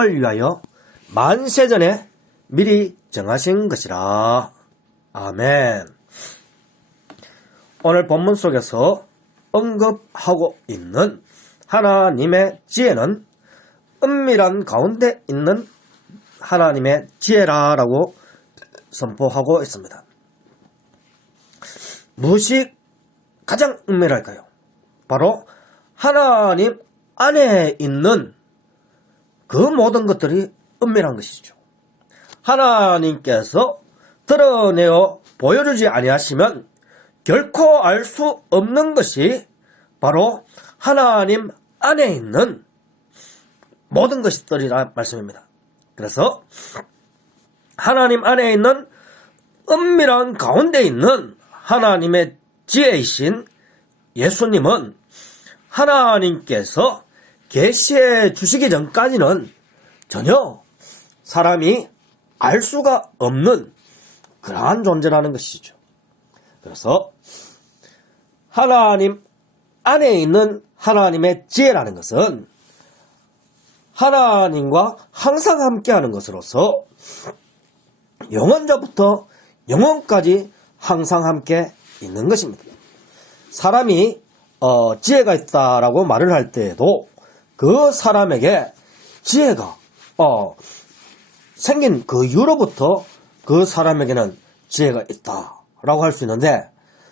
을 위하여 만세전에 미리 정하신 것이라. 아멘. 오늘 본문 속에서 언급하고 있는 하나님의 지혜는 은밀한 가운데 있는 하나님의 지혜라고 선포하고 있습니다. 무엇이 가장 은밀할까요? 바로 하나님 안에 있는 그 모든 것들이 은밀한 것이죠. 하나님께서 드러내어 보여주지 아니하시면 결코 알 수 없는 것이 바로 하나님 안에 있는 모든 것들이라 말씀입니다. 그래서 하나님 안에 있는 은밀한 가운데 있는 하나님의 지혜이신 예수님은 하나님께서 계시해 주시기 전까지는 전혀 사람이 알 수가 없는 그러한 존재라는 것이죠. 그래서 하나님 안에 있는 하나님의 지혜라는 것은 하나님과 항상 함께하는 것으로서 영원전부터 영원까지 항상 함께 있는 것입니다. 사람이 지혜가 있다라고 말을 할 때에도 그 사람에게 지혜가 생긴 그 이후로부터 그 사람에게는 지혜가 있다라고 할 수 있는데,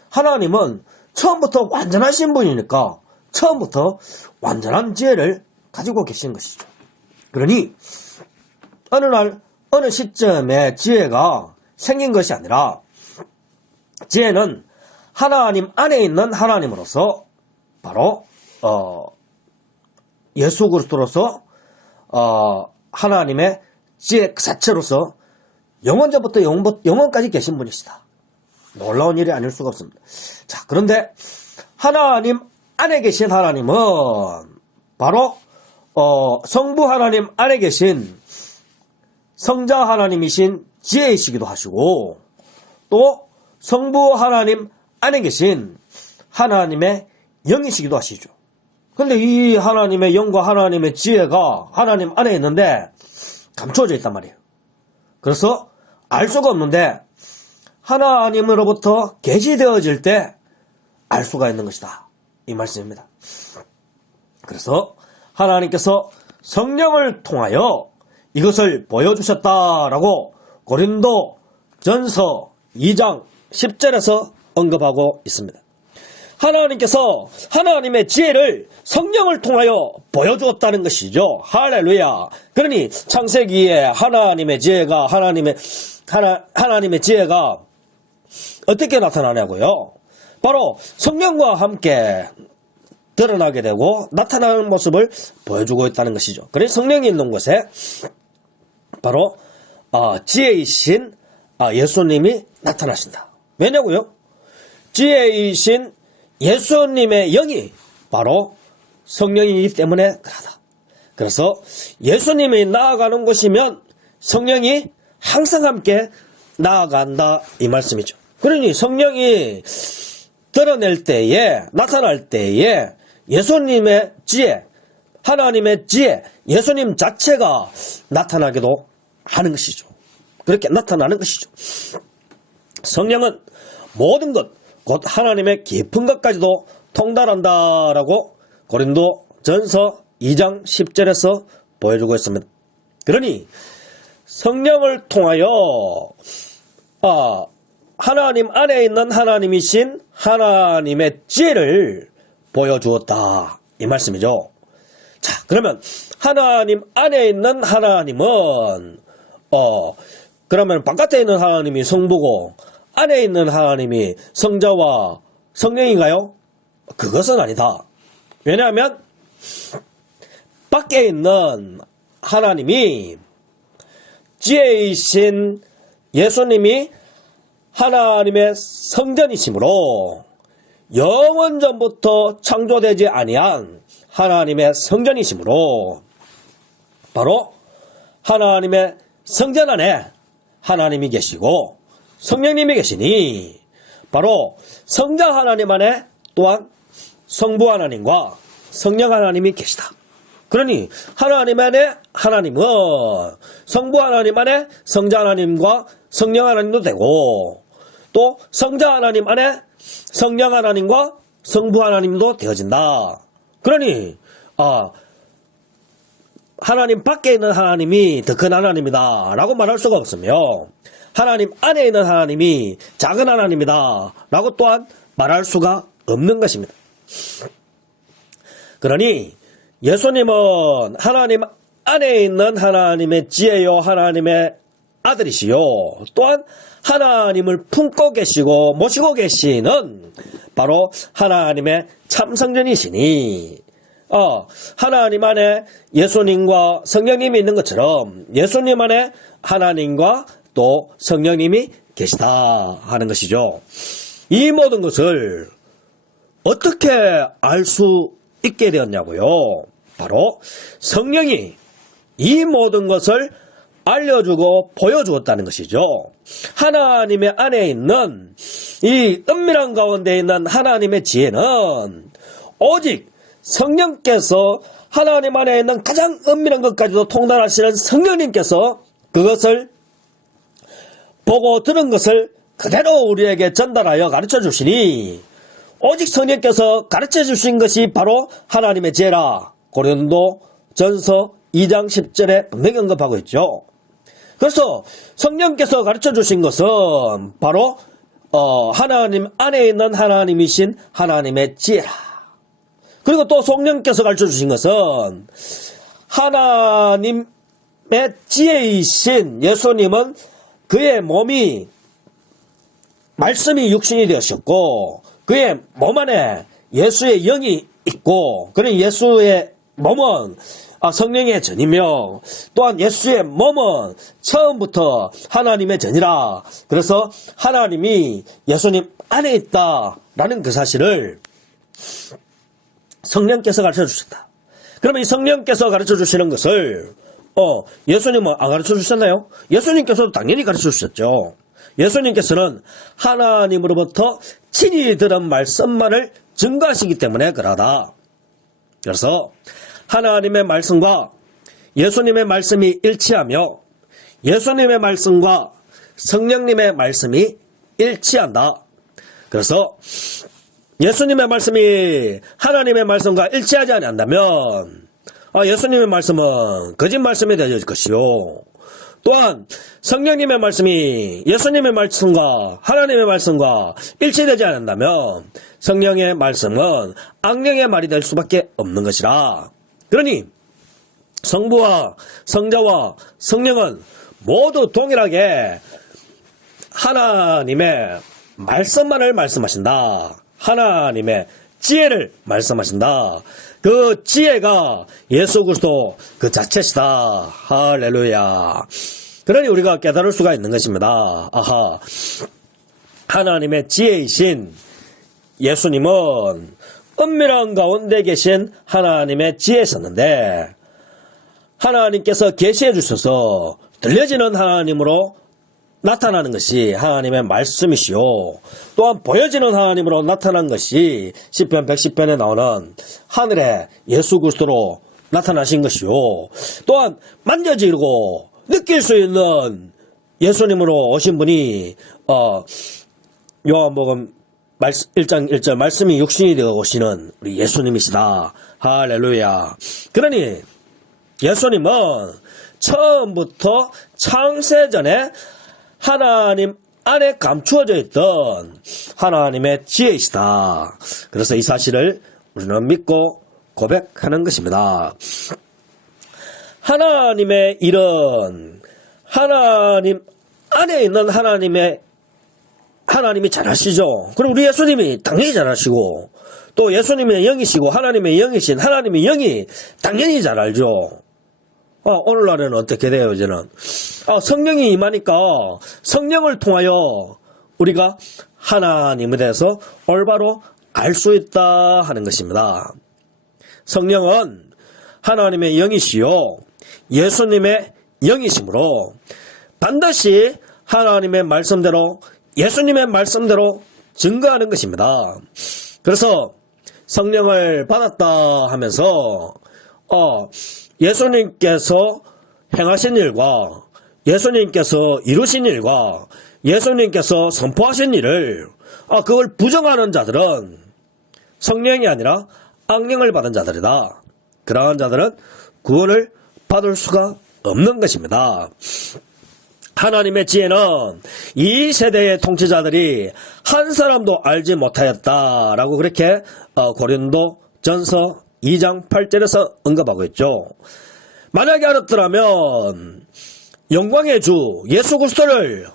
하나님은 처음부터 완전하신 분이니까 처음부터 완전한 지혜를 가지고 계신 것이죠. 그러니 어느 날 어느 시점에 지혜가 생긴 것이 아니라 지혜는 하나님 안에 있는 하나님으로서 바로 예수 그리스도로서 하나님의 지혜 그 자체로서 영원전부터 영원까지 계신 분이시다. 놀라운 일이 아닐 수가 없습니다. 자, 그런데 하나님 안에 계신 하나님은 바로 성부 하나님 안에 계신 성자 하나님이신 지혜이시기도 하시고, 또 성부 하나님 안에 계신 하나님의 영이시기도 하시죠. 그런데 이 하나님의 영과 하나님의 지혜가 하나님 안에 있는데 감추어져 있단 말이에요. 그래서 알 수가 없는데 하나님으로부터 계시되어질 때 알 수가 있는 것이다, 이 말씀입니다. 그래서 하나님께서 성령을 통하여 이것을 보여주셨다라고 고린도 전서 2장 10절에서 언급하고 있습니다. 하나님께서 하나님의 지혜를 성령을 통하여 보여주었다는 것이죠. 할렐루야. 그러니 창세기에 하나님의 지혜가 하나님의 지혜가 어떻게 나타나냐고요? 바로 성령과 함께 드러나게 되고 나타나는 모습을 보여주고 있다는 것이죠. 그래서 성령이 있는 곳에 바로 지혜이신 예수님이 나타나신다. 왜냐고요? 지혜이신 예수님의 영이 바로 성령이기 때문에 그러다. 그래서 예수님이 나아가는 곳이면 성령이 항상 함께 나아간다, 이 말씀이죠. 그러니 성령이 드러낼 때에, 나타날 때에 예수님의 지혜, 하나님의 지혜, 예수님 자체가 나타나기도 하는 것이죠. 그렇게 나타나는 것이죠. 성령은 모든 것, 곧 하나님의 깊은 것까지도 통달한다라고 고린도 전서 2장 10절에서 보여주고 있습니다. 그러니 성령을 통하여 하나님 안에 있는 하나님이신 하나님의 지혜를 보여주었다, 이 말씀이죠. 자, 그러면 하나님 안에 있는 하나님은 그러면 바깥에 있는 하나님이 성부고 안에 있는 하나님이 성자와 성령인가요? 그것은 아니다. 왜냐하면 밖에 있는 하나님이 지혜이신 예수님이 하나님의 성전이시므로 영원전부터 창조되지 아니한 하나님의 성전이시므로 바로 하나님의 성전 안에 하나님이 계시고 성령님이 계시니 바로 성자 하나님 안에 또한 성부 하나님과 성령 하나님이 계시다. 그러니 하나님 안에 하나님은 성부 하나님 안에 성자 하나님과 성령 하나님도 되고, 또 성자 하나님 안에 성령 하나님과 성부 하나님도 되어진다. 그러니 하나님 밖에 있는 하나님이 더 큰 하나님이다 라고 말할 수가 없으며, 하나님 안에 있는 하나님이 작은 하나님이다 라고 또한 말할 수가 없는 것입니다. 그러니 예수님은 하나님 안에 있는 하나님의 지혜요, 하나님의 아들이시요, 또한 하나님을 품고 계시고 모시고 계시는 바로 하나님의 참성전이시니, 하나님 안에 예수님과 성령님이 있는 것처럼 예수님 안에 하나님과 또 성령님이 계시다 하는 것이죠. 이 모든 것을 어떻게 알 수 있게 되었냐고요? 바로 성령이 이 모든 것을 알려주고 보여주었다는 것이죠. 하나님의 안에 있는 이 은밀한 가운데 있는 하나님의 지혜는 오직 성령께서, 하나님 안에 있는 가장 은밀한 것까지도 통달하시는 성령님께서 그것을 보고 들은 것을 그대로 우리에게 전달하여 가르쳐 주시니, 오직 성령께서 가르쳐 주신 것이 바로 하나님의 지혜라 고린도전서 2장 10절에 분명히 언급하고 있죠. 그래서 성령께서 가르쳐 주신 것은 바로 하나님 안에 있는 하나님이신 하나님의 지혜라. 그리고 또 성령께서 가르쳐 주신 것은 하나님의 지혜이신 예수님은 그의 몸이 말씀이 육신이 되었었고, 그의 몸 안에 예수의 영이 있고, 그런 예수의 몸은 성령의 전이며, 또한 예수의 몸은 처음부터 하나님의 전이라. 그래서 하나님이 예수님 안에 있다라는 그 사실을 성령께서 가르쳐 주셨다. 그러면 이 성령께서 가르쳐 주시는 것을 예수님은 안 가르쳐 주셨나요? 예수님께서도 당연히 가르쳐 주셨죠. 예수님께서는 하나님으로부터 친히 들은 말씀만을 증거하시기 때문에 그러하다. 그래서 하나님의 말씀과 예수님의 말씀이 일치하며 예수님의 말씀과 성령님의 말씀이 일치한다. 그래서 예수님의 말씀이 하나님의 말씀과 일치하지 않는다면 예수님의 말씀은 거짓 말씀이 되어질 것이요, 또한 성령님의 말씀이 예수님의 말씀과 하나님의 말씀과 일치되지 않는다면 성령의 말씀은 악령의 말이 될 수밖에 없는 것이라. 그러니 성부와 성자와 성령은 모두 동일하게 하나님의 말씀만을 말씀하신다. 하나님의 지혜를 말씀하신다. 그 지혜가 예수 그리스도 그 자체시다. 할렐루야. 그러니 우리가 깨달을 수가 있는 것입니다. 하나님의 지혜이신 예수님은 은밀한 가운데 계신 하나님의 지혜였었는데, 하나님께서 계시해 주셔서 들려지는 하나님으로 나타나는 것이 하나님의 말씀이시요, 또한 보여지는 하나님으로 나타난 것이 시편 110편에 나오는 하늘의 예수 그리스도로 나타나신 것이요, 또한 만져지고 느낄 수 있는 예수님으로 오신 분이 요한복음 1장 1절 말씀이 육신이 되어 오시는 우리 예수님이시다. 할렐루야. 그러니 예수님은 처음부터 창세전에 하나님 안에 감추어져 있던 하나님의 지혜이시다. 그래서 이 사실을 우리는 믿고 고백하는 것입니다. 하나님의 일은 하나님 안에 있는 하나님이 잘하시죠. 그리고 우리 예수님이 당연히 잘하시고, 또 예수님의 영이시고 하나님의 영이신 하나님의 영이 당연히 잘 알죠. 오늘날에는 어떻게 돼요, 이제는? 성령이 임하니까 성령을 통하여 우리가 하나님에 대해서 올바로 알 수 있다 하는 것입니다. 성령은 하나님의 영이시요 예수님의 영이시므로 반드시 하나님의 말씀대로 예수님의 말씀대로 증거하는 것입니다. 그래서 성령을 받았다 하면서 예수님께서 행하신 일과 예수님께서 이루신 일과 예수님께서 선포하신 일을 그걸 부정하는 자들은 성령이 아니라 악령을 받은 자들이다. 그러한 자들은 구원을 받을 수가 없는 것입니다. 하나님의 지혜는 이 세대의 통치자들이 한 사람도 알지 못하였다라고 그렇게 고린도 전서 2장 8절에서 언급하고 있죠. 만약에 알았더라면 영광의 주 예수 그리스도를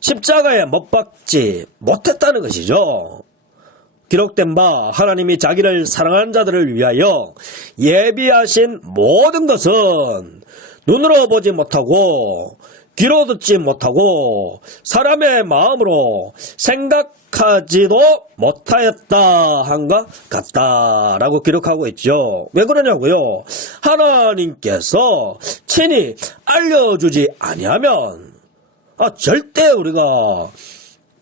십자가에 못 박지 못했다는 것이죠. 기록된 바 하나님이 자기를 사랑하는 자들을 위하여 예비하신 모든 것은 눈으로 보지 못하고 귀로 듣지 못하고 사람의 마음으로 생각하지도 못하였다 한 것 같다라고 기록하고 있죠. 왜 그러냐고요? 하나님께서 친히 알려주지 아니하면 절대 우리가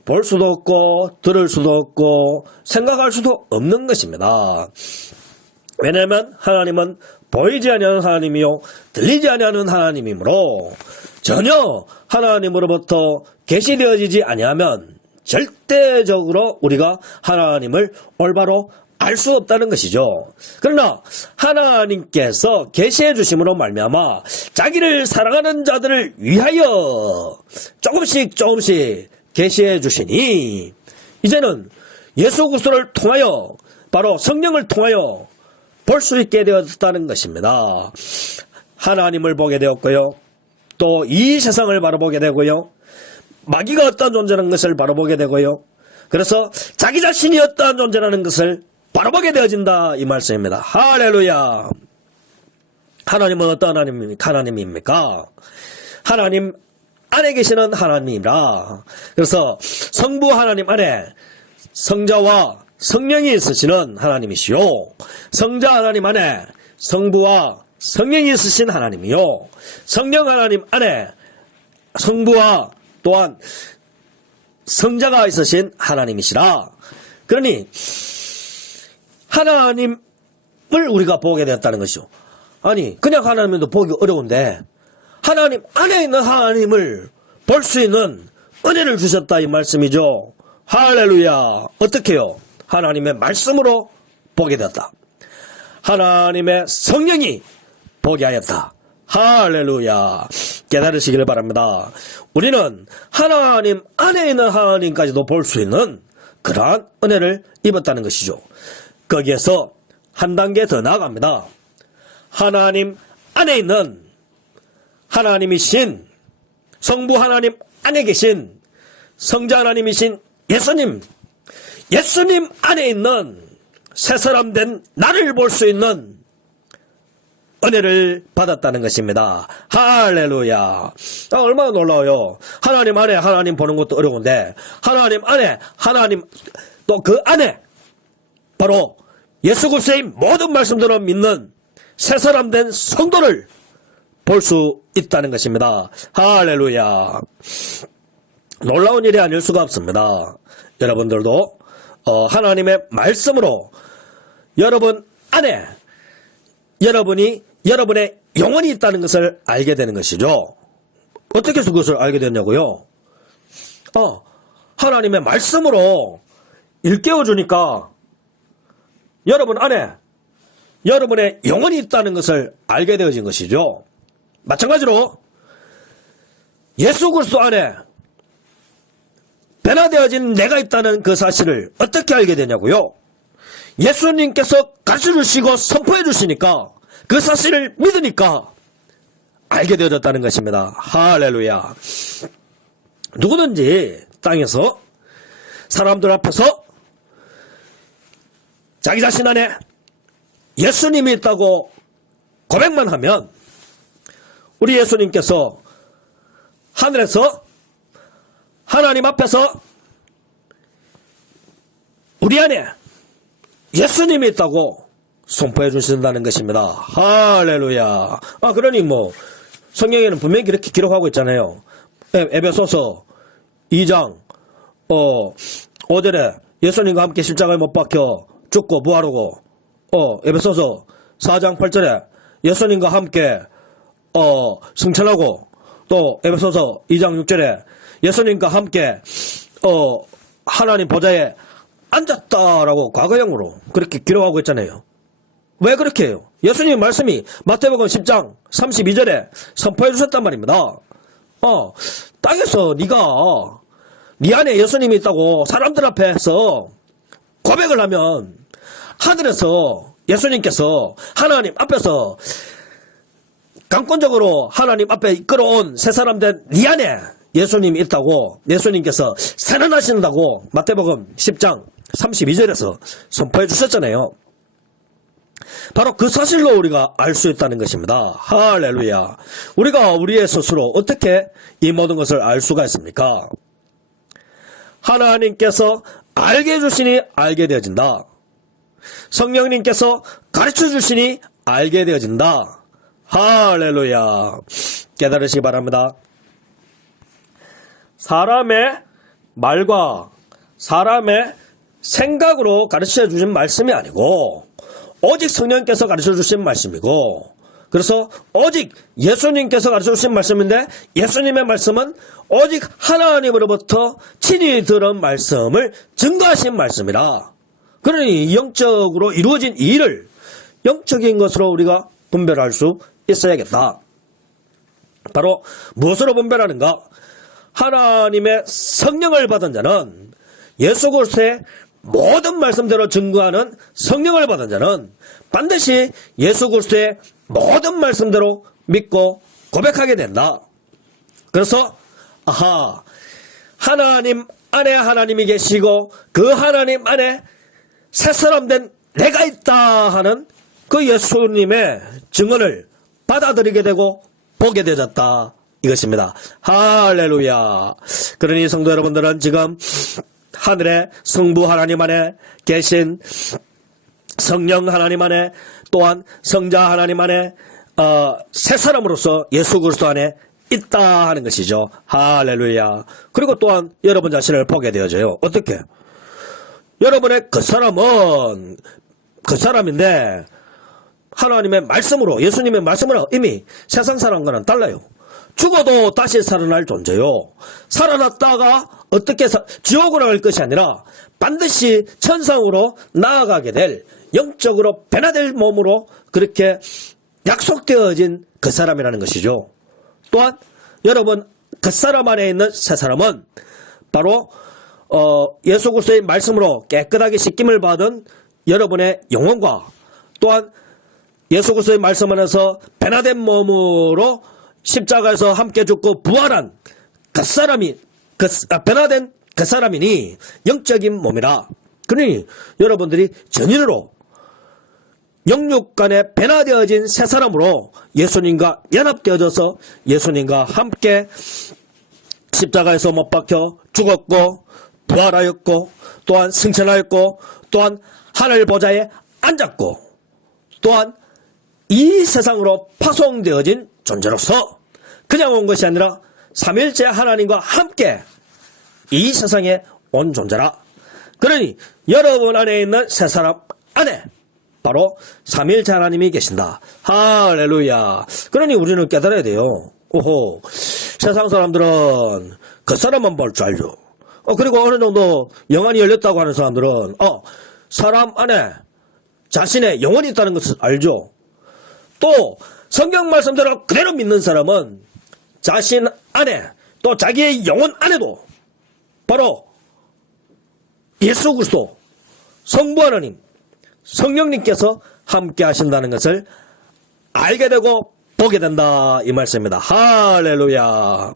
볼 수도 없고 들을 수도 없고 생각할 수도 없는 것입니다. 왜냐하면 하나님은 보이지 아니하는 하나님이요 들리지 아니하는 하나님이므로 전혀 하나님으로부터 계시되어지지 아니하면 절대적으로 우리가 하나님을 올바로 알 수 없다는 것이죠. 그러나 하나님께서 계시해 주심으로 말미암아 자기를 사랑하는 자들을 위하여 조금씩 계시해 주시니 이제는 예수 그리스도를 통하여 바로 성령을 통하여 볼 수 있게 되었다는 것입니다. 하나님을 보게 되었고요. 또 이 세상을 바라보게 되고요. 마귀가 어떠한 존재라는 것을 바라보게 되고요. 그래서 자기 자신이 어떠한 존재라는 것을 바라보게 되어진다 이 말씀입니다. 할렐루야. 하나님은 어떤 하나님입니까? 하나님 안에 계시는 하나님이라. 그래서 성부 하나님 안에 성자와 성령이 있으시는 하나님이시요. 성자 하나님 안에 성부와 성령이 있으신 하나님이요. 성령 하나님 안에 성부와 또한 성자가 있으신 하나님이시라. 그러니 하나님을 우리가 보게 되었다는 것이죠. 아니 그냥 하나님도 보기 어려운데 하나님 안에 있는 하나님을 볼 수 있는 은혜를 주셨다 이 말씀이죠. 할렐루야. 어떻게요? 하나님의 말씀으로 보게 되었다. 하나님의 성령이 보게 하였다. 할렐루야. 깨달으시기를 바랍니다. 우리는 하나님 안에 있는 하나님까지도 볼 수 있는 그러한 은혜를 입었다는 것이죠. 거기에서 한 단계 더 나아갑니다. 하나님 안에 있는 하나님이신 성부 하나님 안에 계신 성자 하나님이신 예수님 안에 있는 새 사람 된 나를 볼 수 있는 은혜를 받았다는 것입니다. 할렐루야. 얼마나 놀라워요. 하나님 안에 하나님 보는 것도 어려운데 하나님 안에 하나님 또 그 안에 바로 예수 그리스도의 모든 말씀들을 믿는 새 사람 된 성도를 볼 수 있다는 것입니다. 할렐루야. 놀라운 일이 아닐 수가 없습니다. 여러분들도 하나님의 말씀으로 여러분 안에 여러분의 영혼이 있다는 것을 알게 되는 것이죠. 어떻게 해서 그것을 알게 됐냐고요? 하나님의 말씀으로 일깨워 주니까 여러분 안에 여러분의 영혼이 있다는 것을 알게 되어진 것이죠. 마찬가지로 예수 그리스도 안에 변화되어진 내가 있다는 그 사실을 어떻게 알게 되냐고요? 예수님께서 가르쳐주시고 선포해 주시니까 그 사실을 믿으니까 알게 되어졌다는 것입니다. 할렐루야. 누구든지 땅에서 사람들 앞에서 자기 자신 안에 예수님이 있다고 고백만 하면 우리 예수님께서 하늘에서 하나님 앞에서 우리 안에 예수님이 있다고 선포해 주신다는 것입니다. 할렐루야. 그러니 성경에는 분명히 그렇게 기록하고 있잖아요. 에베소서 2장 5절에 예수님과 함께 십자가에 못 박혀 죽고 부활하고 에베소서 4장 8절에 예수님과 함께 승천하고 또 에베소서 2장 6절에 예수님과 함께 하나님 보좌에 앉았다라고 과거형으로 그렇게 기록하고 있잖아요. 왜 그렇게 해요? 예수님의 말씀이 마태복음 10장 32절에 선포해 주셨단 말입니다. 땅에서 네가 네 안에 예수님이 있다고 사람들 앞에서 고백을 하면 하늘에서 예수님께서 하나님 앞에서 강권적으로 하나님 앞에 이끌어온 새 사람 된 네 안에 예수님이 있다고 예수님께서 살아나신다고 마태복음 10장 32절에서 선포해 주셨잖아요. 바로 그 사실로 우리가 알 수 있다는 것입니다. 할렐루야. 우리가 우리의 스스로 어떻게 이 모든 것을 알 수가 있습니까? 하나님께서 알게 해주시니 알게 되어진다. 성령님께서 가르쳐 주시니 알게 되어진다. 할렐루야. 깨달으시기 바랍니다. 사람의 말과 사람의 생각으로 가르쳐 주신 말씀이 아니고 오직 성령께서 가르쳐 주신 말씀이고, 그래서 오직 예수님께서 가르쳐 주신 말씀인데 예수님의 말씀은 오직 하나님으로부터 친히 들은 말씀을 증거하신 말씀이라. 그러니 영적으로 이루어진 이 일을 영적인 것으로 우리가 분별할 수 있어야겠다. 바로 무엇으로 분별하는가? 하나님의 성령을 받은 자는 예수 그리스도의 모든 말씀대로 증거하는 성령을 받은 자는 반드시 예수 그리스도의 모든 말씀대로 믿고 고백하게 된다. 그래서 하나님 안에 하나님이 계시고 그 하나님 안에 새 사람 된 내가 있다 하는 그 예수님의 증언을 받아들이게 되고 보게 되었다 이것입니다. 할렐루야. 그러니 성도 여러분들은 지금 하늘의 성부 하나님 안에 계신 성령 하나님 안에 또한 성자 하나님 안에 새 사람으로서 예수 그리스도 안에 있다 하는 것이죠. 할렐루야. 그리고 또한 여러분 자신을 보게 되어져요. 어떻게? 여러분의 그 사람은 그 사람인데 하나님의 말씀으로 예수님의 말씀으로 이미 세상 사람과는 달라요. 죽어도 다시 살아날 존재요. 살아났다가 어떻게 지옥으로 갈 것이 아니라 반드시 천상으로 나아가게 될 영적으로 변화될 몸으로 그렇게 약속되어진 그 사람이라는 것이죠. 또한 여러분 그 사람 안에 있는 새 사람은 바로 예수 그리스도의 말씀으로 깨끗하게 씻김을 받은 여러분의 영혼과 또한 예수 그리스도의 말씀 안에서 변화된 몸으로 십자가에서 함께 죽고 부활한 그 사람이 변화된 그 사람이니 영적인 몸이라. 그러니 여러분들이 전인으로 영육 간에 변화되어진 새 사람으로 예수님과 연합되어져서 예수님과 함께 십자가에서 못 박혀 죽었고 부활하였고 또한 승천하였고 또한 하늘 보좌에 앉았고 또한 이 세상으로 파송되어진 존재로서 그냥 온 것이 아니라 삼일째 하나님과 함께 이 세상에 온 존재라. 그러니 여러분 안에 있는 새 사람 안에 바로 삼일째 하나님이 계신다. 할렐루야. 그러니 우리는 깨달아야 돼요. 오호, 세상 사람들은 그 사람만 볼 줄 알죠. 그리고 어느 정도 영안이 열렸다고 하는 사람들은 사람 안에 자신의 영혼이 있다는 것을 알죠. 또 성경 말씀대로 그대로 믿는 사람은 자신 안에 또 자기의 영혼 안에도 바로 예수 그리스도 성부 하나님 성령님께서 함께 하신다는 것을 알게 되고 보게 된다 이 말씀입니다. 할렐루야.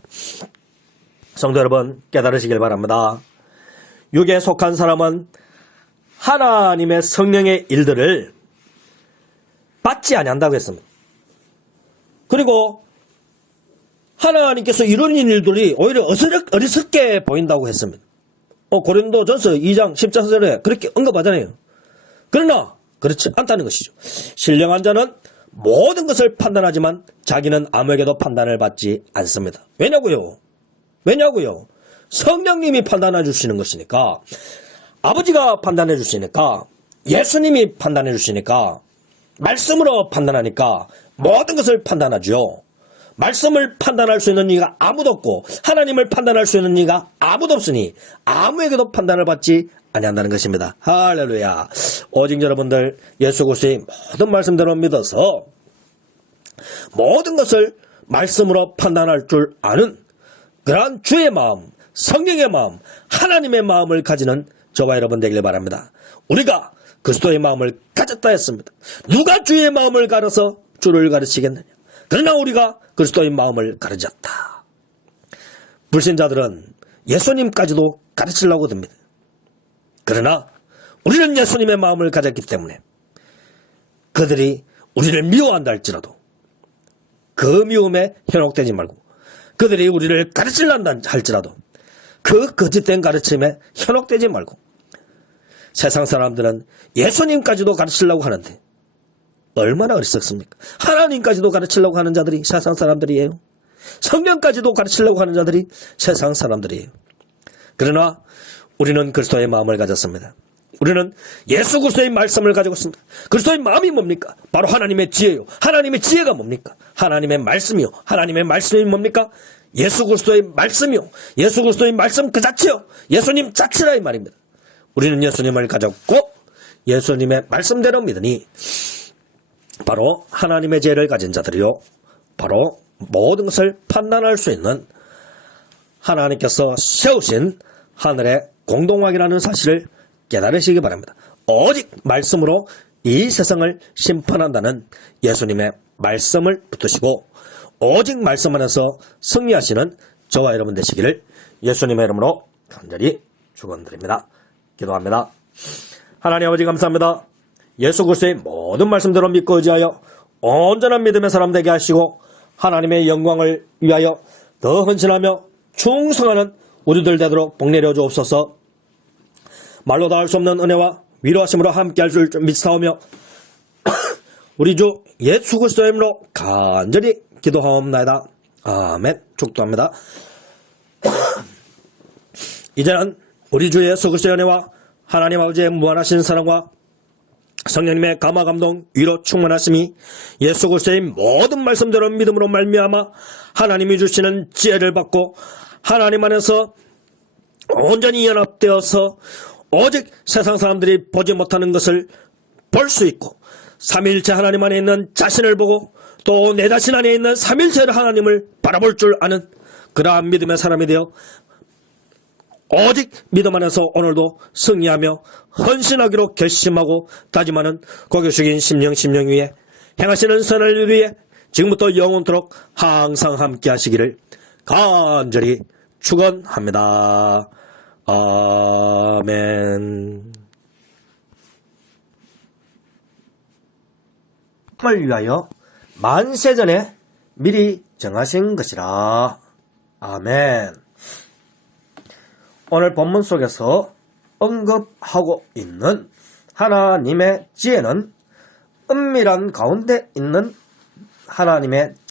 성도 여러분 깨달으시길 바랍니다. 육에 속한 사람은 하나님의 성령의 일들을 받지 아니한다고 했습니다. 그리고 하나님께서 이루어진 일들이 오히려 어리석게 보인다고 했습니다. 고린도전서 2장 14절에 그렇게 언급하잖아요. 그러나 그렇지 않다는 것이죠. 신령한 자는 모든 것을 판단하지만 자기는 아무에게도 판단을 받지 않습니다. 왜냐고요? 성령님이 판단해 주시는 것이니까, 아버지가 판단해 주시니까, 예수님이 판단해 주시니까, 말씀으로 판단하니까 모든 것을 판단하죠. 말씀을 판단할 수 있는 이가 아무도 없고 하나님을 판단할 수 있는 이가 아무도 없으니 아무에게도 판단을 받지 아니한다는 것입니다. 할렐루야. 오직 여러분들 예수 그리스도의 모든 말씀대로 믿어서 모든 것을 말씀으로 판단할 줄 아는 그러한 주의 마음, 성령의 마음, 하나님의 마음을 가지는 저와 여러분 되길 바랍니다. 우리가 그리스도의 마음을 가졌다 했습니다. 누가 주의 마음을 가려서 주를 가르치겠느냐. 그러나 우리가 그리스도의 마음을 가르쳤다. 불신자들은 예수님까지도 가르치려고 듭니다. 그러나 우리는 예수님의 마음을 가졌기 때문에 그들이 우리를 미워한다 할지라도 그 미움에 현혹되지 말고 그들이 우리를 가르치려한다 할지라도 그 거짓된 가르침에 현혹되지 말고 세상 사람들은 예수님까지도 가르치려고 하는데 얼마나 어리석습니까? 하나님까지도 가르치려고 하는 자들이 세상 사람들이에요. 성경까지도 가르치려고 하는 자들이 세상 사람들이에요. 그러나 우리는 그리스도의 마음을 가졌습니다. 우리는 예수 그리스도의 말씀을 가지고 있습니다. 그리스도의 마음이 뭡니까? 바로 하나님의 지혜요. 하나님의 지혜가 뭡니까? 하나님의 말씀이요. 하나님의 말씀이 뭡니까? 예수 그리스도의 말씀이요. 예수 그리스도의 말씀 그 자체요. 예수님 자체라 이 말입니다. 우리는 예수님을 가졌고 예수님의 말씀대로 믿으니 바로 하나님의 지혜를 가진 자들이요. 바로 모든 것을 판단할 수 있는 하나님께서 세우신 하늘의 공동왕이라는 사실을 깨달으시기 바랍니다. 오직 말씀으로 이 세상을 심판한다는 예수님의 말씀을 붙드시고 오직 말씀 안에서 승리하시는 저와 여러분 되시기를 예수님의 이름으로 간절히 축원드립니다. 기도합니다. 하나님 아버지 감사합니다. 예수 그리스도의 모든 말씀대로 믿고 의지하여 온전한 믿음의 사람 되게 하시고 하나님의 영광을 위하여 더 헌신하며 충성하는 우리들 되도록 복 내려 주옵소서. 말로 다 할 수 없는 은혜와 위로하심으로 함께할 줄 믿사오며 우리 주 예수 그리스도의 이름으로 간절히 기도하옵나이다. 아멘. 축도합니다. 이제는 우리 주 예수 그리스도의 은혜와 하나님 아버지의 무한하신 사랑과 성령님의 감화 감동 위로 충만하심이 예수 그리스도의 모든 말씀대로 믿음으로 말미암아 하나님이 주시는 지혜를 받고 하나님 안에서 온전히 연합되어서 오직 세상 사람들이 보지 못하는 것을 볼 수 있고 삼위일체 하나님 안에 있는 자신을 보고 또 내 자신 안에 있는 삼위일체 하나님을 바라볼 줄 아는 그러한 믿음의 사람이 되어 오직 믿음 안에서 오늘도 승리하며 헌신하기로 결심하고 다짐하는 고개 숙인 심령 위에 행하시는 선을 위해 지금부터 영원토록 항상 함께 하시기를 간절히 축원합니다. 아멘. 을 위하여 만세전에 미리 정하신 것이라. 아멘. 오늘 본문 속에서 언급하고 있는 하나님의 지혜는 은밀한 가운데 있는 하나님의